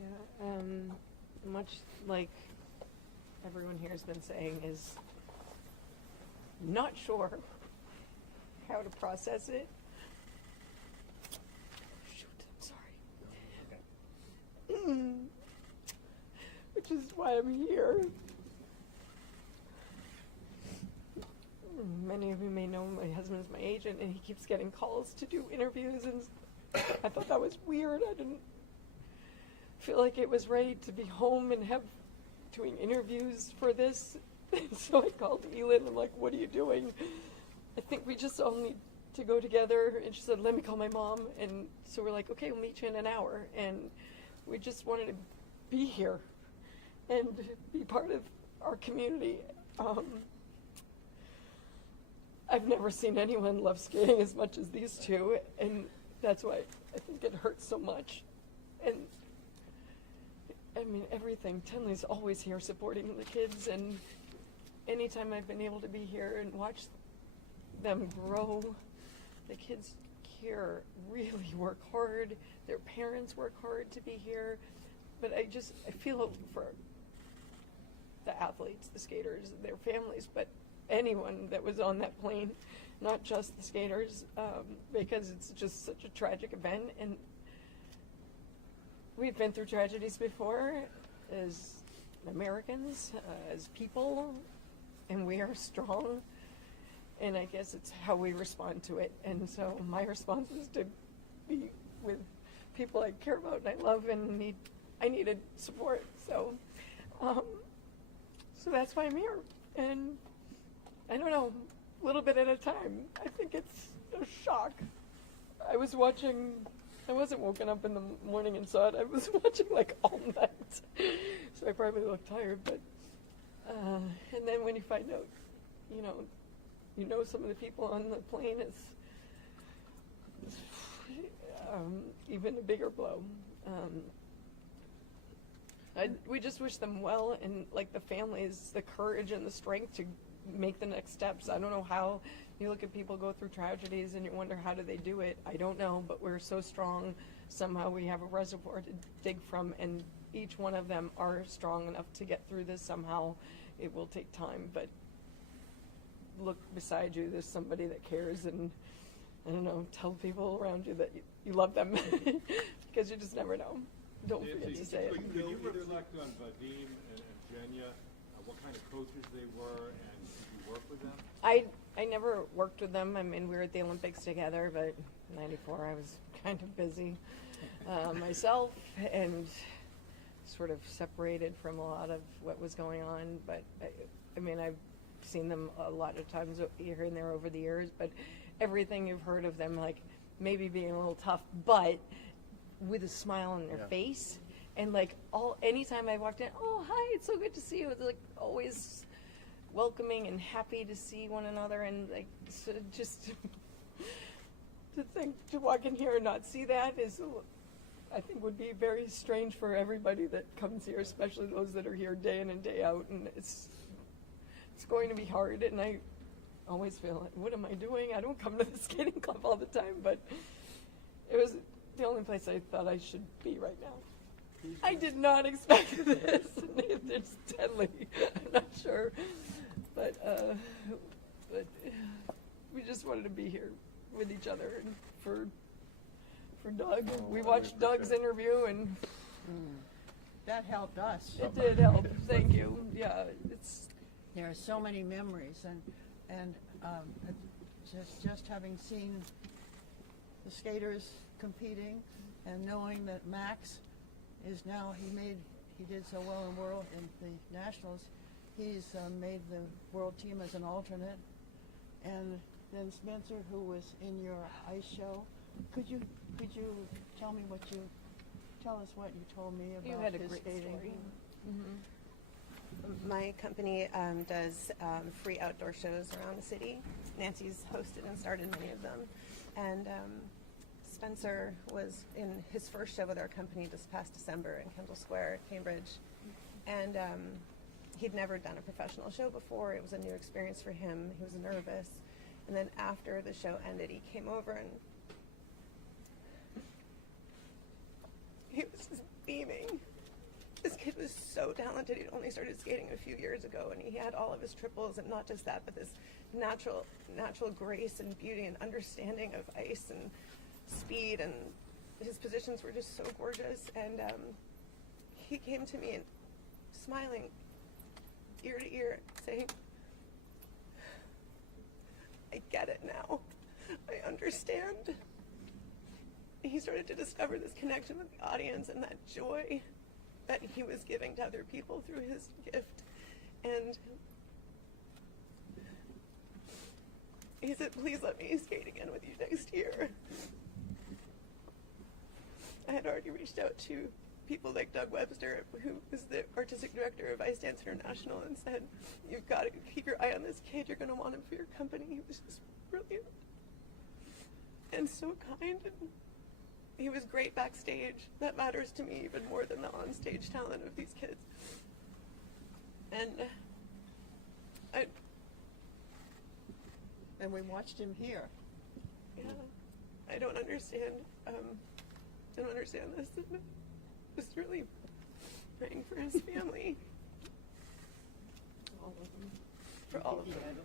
Yeah, much like everyone here has been saying, is not sure how to process it. Shoot, I'm sorry. Which is why I'm here. Many of you may know my husband's my agent, and he keeps getting calls to do interviews, and I thought that was weird. I didn't feel like it was right to be home and have doing interviews for this. So I called Elin. I'm like, what are you doing? I think we just all need to go together. And she said, let me call my mom. And so we're like, okay, we'll meet you in an hour. And we just wanted to be here and be part of our community. I've never seen anyone love skating as much as these two, and that's why I think it hurts so much. And I mean, everything. Tenley's always here supporting the kids, and anytime I've been able to be here and watch them grow, the kids here really work hard. Their parents work hard to be here. But I feel for the athletes, the skaters, their families, but anyone that was on that plane, not just the skaters, because it's just such a tragic event. And we've been through tragedies before as Americans, as people, and we are strong. And I guess it's how we respond to it. And so my response is to be with people I care about and I love and I needed support. So, so that's why I'm here. And I don't know, a little bit at a time. I think it's a shock. I wasn't woken up in the morning and saw it. I was watching like all night. So I probably look tired, but, and then when you find out, you know some of the people on the plane, it's even a bigger blow. We just wish them well, and like the families, the courage and the strength to make the next steps. I don't know how. You look at people go through tragedies and you wonder, how do they do it? I don't know, but we're so strong. Somehow we have a reservoir to dig from, and each one of them are strong enough to get through this somehow. It will take time, but look beside you, there's somebody that cares, and I don't know, tell people around you that you love them, because you just never know. Don't forget to say it. Could you reflect on Vadim and Evgenia, what kind of coaches they were, and did you work with them? I never worked with them. I mean, we were at the Olympics together, but in '94 I was kind of busy myself and sort of separated from a lot of what was going on. But I mean, I've seen them a lot of times here and there over the years, but everything you've heard of them, like maybe being a little tough, but with a smile on their face. And like anytime I walked in, oh, hi, it's so good to see you. It's like always welcoming and happy to see one another. And like, so just to walk in here and not see that is, I think, would be very strange for everybody that comes here, especially those that are here day in and day out. And it's going to be hard. And I always feel like, what am I doing? I don't come to the skating club all the time, but it was the only place I thought I should be right now. I did not expect this. It's deadly. I'm not sure, but we just wanted to be here with each other and for Doug. We watched Doug's interview, and that helped us. It did help. Thank you. Yeah, there are so many memories, and just having seen the skaters competing and knowing that Max is now, he did so well in the nationals. He's made the world team as an alternate. And then Spencer, who was in your ice show, could you tell us what you told me about you had a his great skating? story. Mm-hmm. My company does free outdoor shows around the city. Nancy's hosted and started many of them. And Spencer was in his first show with our company this past December in Kendall Square, Cambridge. And he'd never done a professional show before. It was a new experience for him. He was nervous. And then after the show ended, he came over and he was just beaming. kid was so talented. He'd only started skating a few years ago, and he had all of his triples, and not just that, but this natural grace and beauty and understanding of ice and speed, and his positions were just so gorgeous. And he came to me and smiling ear to ear, saying, I get it now. I understand. He started to discover this connection with the audience and that joy that he was giving to other people through his gift. And he said, please let me skate again with you next year. I had already reached out to people like Doug Webster, who was the artistic director of Ice Dance International, and said, you've got to keep your eye on this kid. You're going to want him for your company. He was just brilliant and so kind. And he was great backstage. That matters to me even more than the onstage talent of these kids. And And we watched him here. yeah, I don't understand. I don't understand this. Just really praying for his family. All of them. For all of them. Yeah.